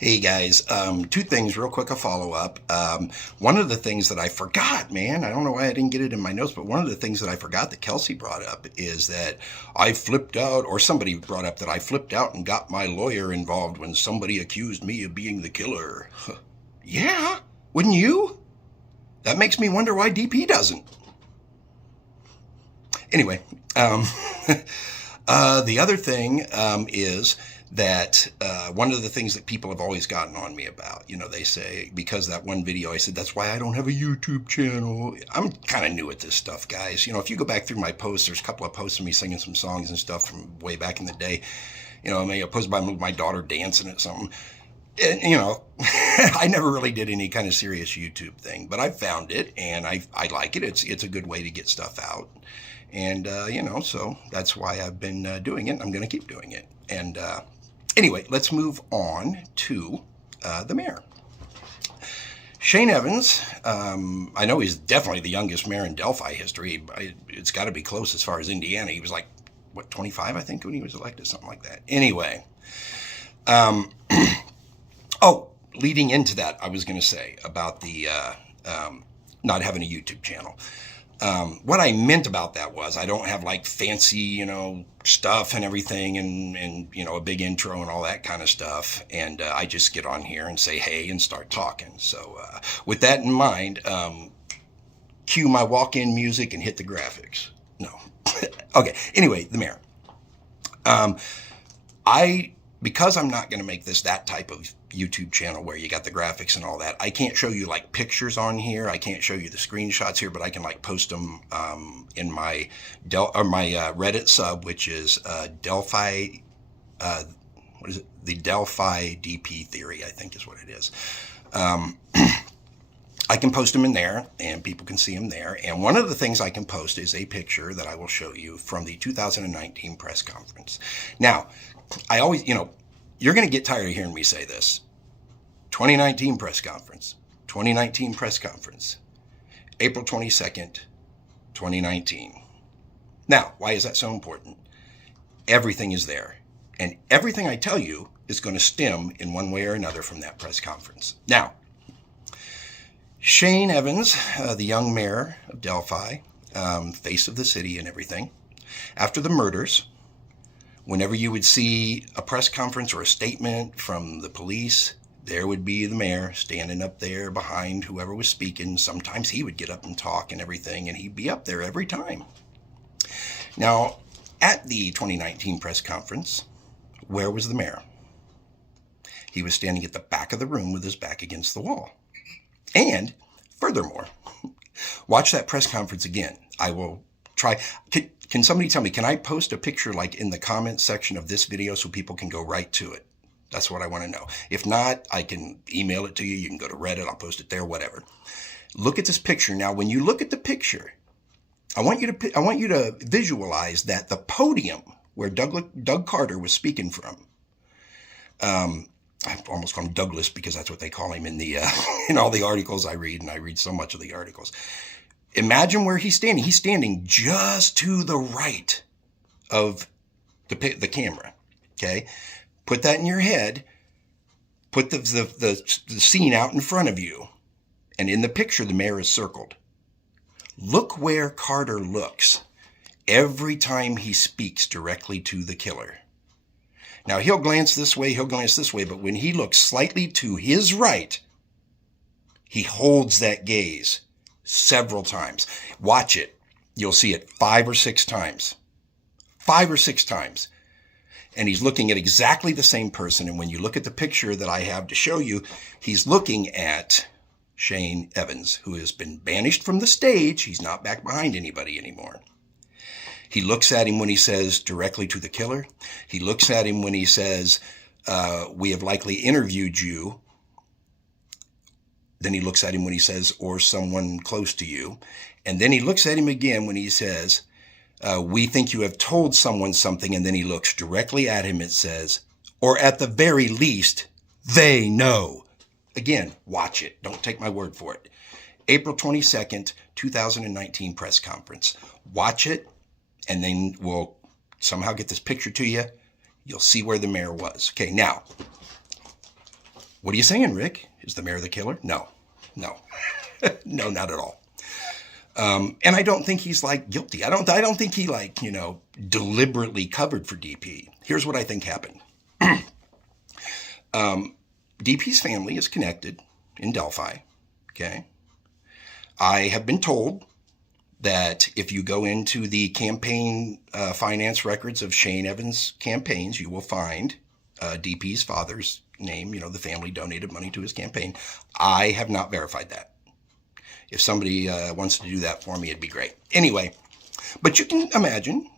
Hey guys, two things real quick, a follow up. One of the things that I forgot, man, I don't know why I didn't get it in my notes, but one of the things that I forgot that Kelsey brought up is that I flipped out, or somebody brought up that I flipped out and got my lawyer involved when somebody accused me of being the killer. Yeah, wouldn't you? That makes me wonder why DP doesn't. Anyway, the other thing is that one of the things that people have always gotten on me about, they say, because that one video I said, that's why I don't have a YouTube channel. I'm kind of new at this stuff, guys. If you go back through my posts, there's a couple of posts of me singing some songs and stuff from way back in the day. Maybe a post by my daughter dancing at something. And, I never really did any kind of serious YouTube thing, but I found it and I like it. It's a good way to get stuff out. And, so that's why I've been doing it. I'm going to keep doing it. And anyway, let's move on to the mayor. Shane Evans, I know he's definitely the youngest mayor in Delphi history. It's got to be close as far as Indiana. He was like, 25, I think, when he was elected, something like that. Anyway, leading into that, I was going to say about the not having a YouTube channel. What I meant about that was I don't have like fancy, stuff and everything and a big intro and all that kind of stuff. And I just get on here and say, hey, and start talking. So with that in mind, cue my walk-in music and hit the graphics. No. Okay. Anyway, the mayor. Because I'm not going to make this that type of YouTube channel where you got the graphics and all that, I can't show you like pictures on here. I can't show you the screenshots here, but I can like post them in my Reddit sub, which is Delphi. What is it? The Delphi DP theory, I think is what it is. I can post them in there and people can see them there. And one of the things I can post is a picture that I will show you from the 2019 press conference. Now, I always, you're going to get tired of hearing me say this. 2019 press conference, 2019 press conference, April 22nd, 2019. Now, why is that so important? Everything is there. And everything I tell you is going to stem in one way or another from that press conference. Now, Shane Evans, the young mayor of Delphi, face of the city and everything, after the murders, whenever you would see a press conference or a statement from the police, there would be the mayor standing up there behind whoever was speaking. Sometimes he would get up and talk and everything, and he'd be up there every time. Now, at the 2019 press conference, where was the mayor? He was standing at the back of the room with his back against the wall. And furthermore, watch that press conference again. I will try. Can somebody tell me, can I post a picture like in the comments section of this video so people can go right to it? That's what I want to know. If not, I can email it to you. You can go to Reddit. I'll post it there, whatever. Look at this picture. Now, when you look at the picture, I want you to visualize that the podium where Doug Carter was speaking from, I almost call him Douglas because that's what they call him in the in all the articles I read, and I read so much of the articles. Imagine where he's standing. He's standing just to the right of the camera. Okay, put that in your head. Put the scene out in front of you, and in the picture, the mayor is circled. Look where Carter looks every time he speaks directly to the killer. Now, he'll glance this way, but when he looks slightly to his right, he holds that gaze several times. Watch it. You'll see it 5 or 6 times. 5 or 6 times. And he's looking at exactly the same person. And when you look at the picture that I have to show you, he's looking at Shane Evans, who has been banished from the stage. He's not back behind anybody anymore. He looks at him when he says directly to the killer. He looks at him when he says, we have likely interviewed you. Then he looks at him when he says, or someone close to you. And then he looks at him again when he says, we think you have told someone something. And then he looks directly at him and says, or at the very least, they know. Again, watch it. Don't take my word for it. April 22nd, 2019 press conference. Watch it. And then we'll somehow get this picture to you. You'll see where the mayor was. Okay, now, What are you saying, Rick? Is the mayor the killer? No, no, no, not at all. And I don't think he's like guilty. I don't think he like, deliberately covered for DP. Here's what I think happened. DP's family is connected in Delphi. Okay. I have been told that if you go into the campaign finance records of Shane Evans' campaigns, you will find DP's father's name. The family donated money to his campaign. I have not verified that. If somebody wants to do that for me, it'd be great. Anyway, but you can imagine,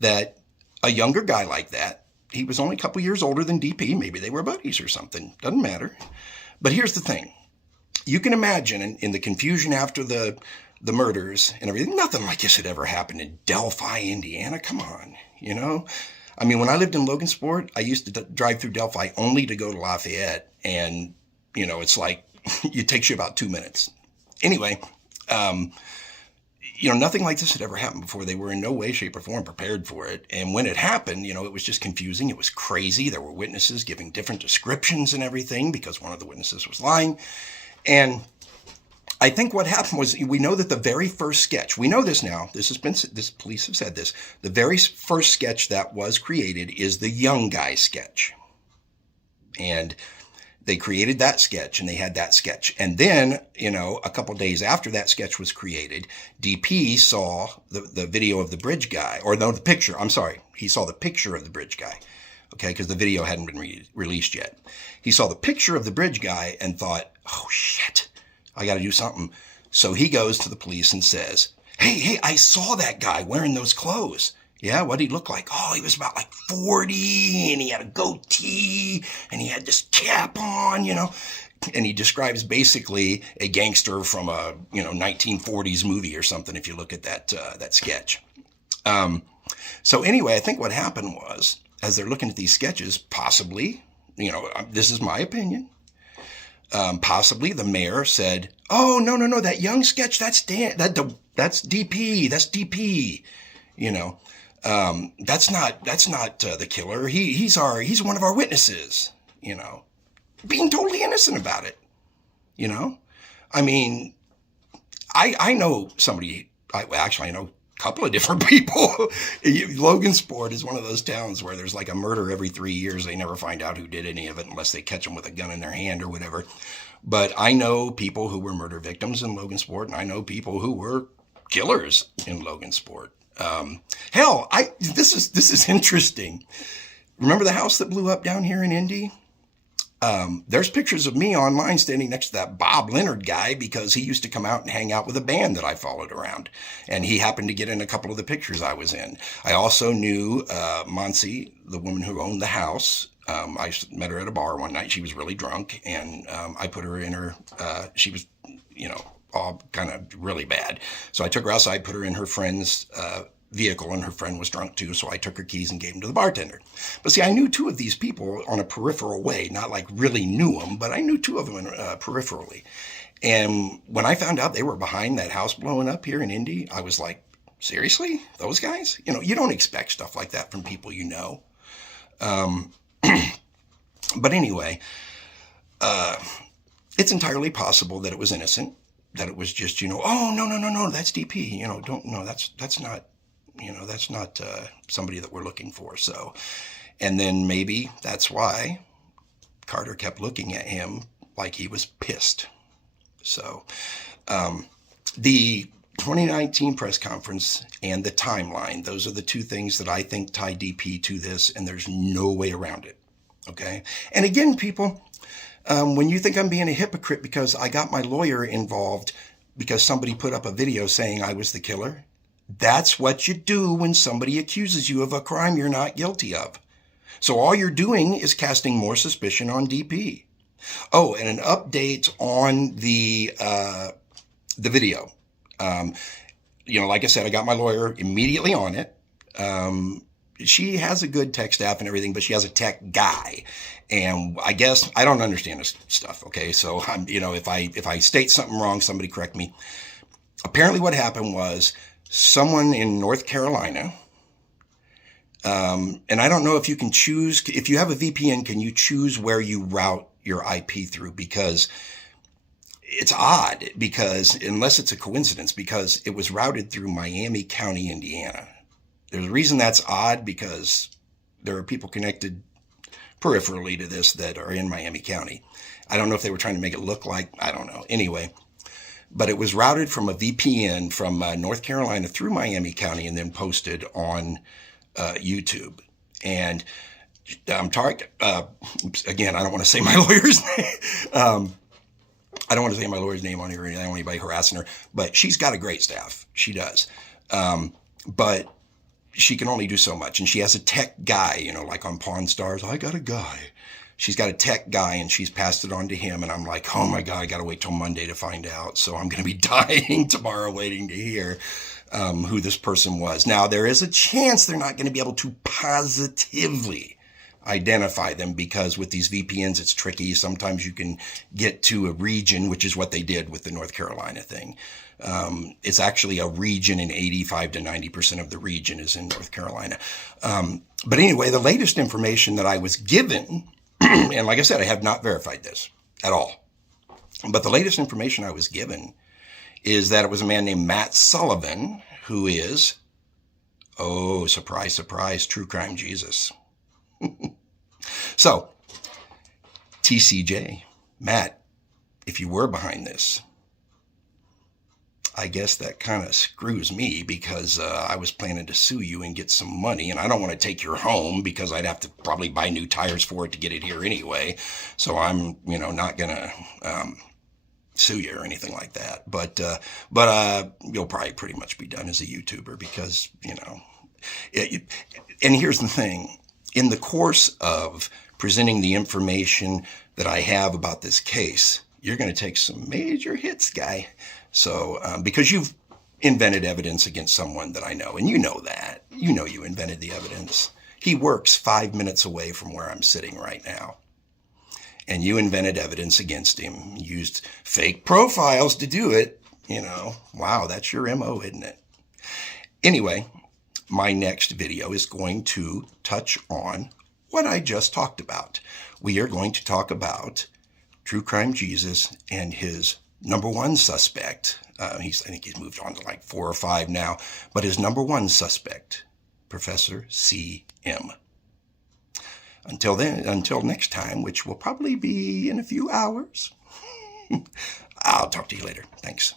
that a younger guy like that, he was only a couple years older than DP. Maybe they were buddies or something. Doesn't matter. But here's the thing. You can imagine in the confusion after the murders and everything, nothing like this had ever happened in Delphi, Indiana. Come on, I mean, when I lived in Logansport, I used to drive through Delphi only to go to Lafayette. And, it's like, it takes you about 2 minutes. Anyway, nothing like this had ever happened before. They were in no way, shape, or form prepared for it. And when it happened, it was just confusing. It was crazy. There were witnesses giving different descriptions and everything because one of the witnesses was lying. And I think what happened was, we know that the very first sketch, we know this now, this police have said this, the very first sketch that was created is the young guy sketch. And they created that sketch and they had that sketch. And then, a couple days after that sketch was created, DP saw the video of the bridge guy, or no, the picture. I'm sorry. He saw the picture of the bridge guy. Okay. Because the video hadn't been released yet. He saw the picture of the bridge guy and thought, oh shit, I got to do something. So he goes to the police and says, hey, I saw that guy wearing those clothes. Yeah, what'd he look like? Oh, he was about like 40 and he had a goatee and he had this cap on, and he describes basically a gangster from a, 1940s movie or something. If you look at that sketch. So anyway, I think what happened was, as they're looking at these sketches, possibly, this is my opinion. Possibly the mayor said, oh, no, that young sketch, that's DP, that's DP, that's not the killer. He's one of our witnesses, being totally innocent about it, I mean, I know somebody, I know a couple of different people. Logansport is one of those towns where there's like a murder every 3 years. They never find out who did any of it unless they catch them with a gun in their hand or whatever. But I know people who were murder victims in Logansport, and I know people who were killers in Logansport. Hell, this is interesting. Remember the house that blew up down here in Indy? There's pictures of me online standing next to that Bob Leonard guy because he used to come out and hang out with a band that I followed around. And he happened to get in a couple of the pictures I was in. I also knew Monsi, the woman who owned the house. I met her at a bar one night. She was really drunk, and I put her in her, she was, all kind of really bad. So I took her outside, put her in her friend's vehicle, and her friend was drunk too, so I took her keys and gave them to the bartender. But see, I knew two of these people on a peripheral way, not like really knew them, but I knew two of them peripherally. And when I found out they were behind that house blowing up here in Indy, I was like, seriously? Those guys? You don't expect stuff like that from people you know. But anyway, it's entirely possible that it was innocent, that it was just, oh, no, that's DP, that's not, that's not somebody that we're looking for. So, and then maybe that's why Carter kept looking at him like he was pissed. So, the 2019 press conference and the timeline, those are the two things that I think tie DP to this, and there's no way around it. Okay. And again, people, when you think I'm being a hypocrite because I got my lawyer involved because somebody put up a video saying I was the killer, that's what you do when somebody accuses you of a crime you're not guilty of. So all you're doing is casting more suspicion on DP. Oh, and an update on the video. Like I said, I got my lawyer immediately on it. She has a good tech staff and everything, but she has a tech guy. And I guess I don't understand this stuff. Okay. So I'm, if I state something wrong, somebody correct me. Apparently what happened was someone in North Carolina, and I don't know if you can choose, if you have a VPN, can you choose where you route your IP through, because it's odd, because unless it's a coincidence, because it was routed through Miami County, Indiana. There's a reason that's odd, because there are people connected peripherally to this that are in Miami County. I don't know if they were trying to make it look like, I don't know. Anyway, but it was routed from a VPN from North Carolina through Miami County and then posted on YouTube. And I'm talking, again, I don't want to say my lawyer's name. I don't want to say my lawyer's name on here. I don't want anybody harassing her, but she's got a great staff. She does. But she can only do so much. And she has a tech guy, you know, like on Pawn Stars. I got a guy. She's got a tech guy, and she's passed it on to him. And I'm like, oh my God, I got to wait till Monday to find out. So I'm going to be dying tomorrow waiting to hear who this person was. Now, there is a chance they're not going to be able to positively identify them, because with these VPNs, it's tricky. Sometimes you can get to a region, which is what they did with the North Carolina thing. It's actually a region, and 85 to 90% of the region is in North Carolina. But anyway, the latest information that I was given, and like I said, I have not verified this at all, but the latest information I was given is that it was a man named Matt Sullivan, who is, oh, surprise, surprise, true crime Jesus. So, TCJ, Matt, if you were behind this, I guess that kind of screws me, because I was planning to sue you and get some money, and I don't want to take your home, because I'd have to probably buy new tires for it to get it here anyway. So I'm, not gonna sue you or anything like that. But you'll probably pretty much be done as a YouTuber, because and here's the thing. In the course of presenting the information that I have about this case, you're going to take some major hits, guy. So, because you've invented evidence against someone that I know, and you know that. You know you invented the evidence. He works 5 minutes away from where I'm sitting right now. And you invented evidence against him. Used fake profiles to do it. Wow, that's your MO, isn't it? Anyway, my next video is going to touch on what I just talked about. We are going to talk about True Crime Jesus and his number one suspect. I think he's moved on to like 4 or 5 now, but his number one suspect, Professor C.M. Until then, until next time, which will probably be in a few hours, I'll talk to you later. Thanks.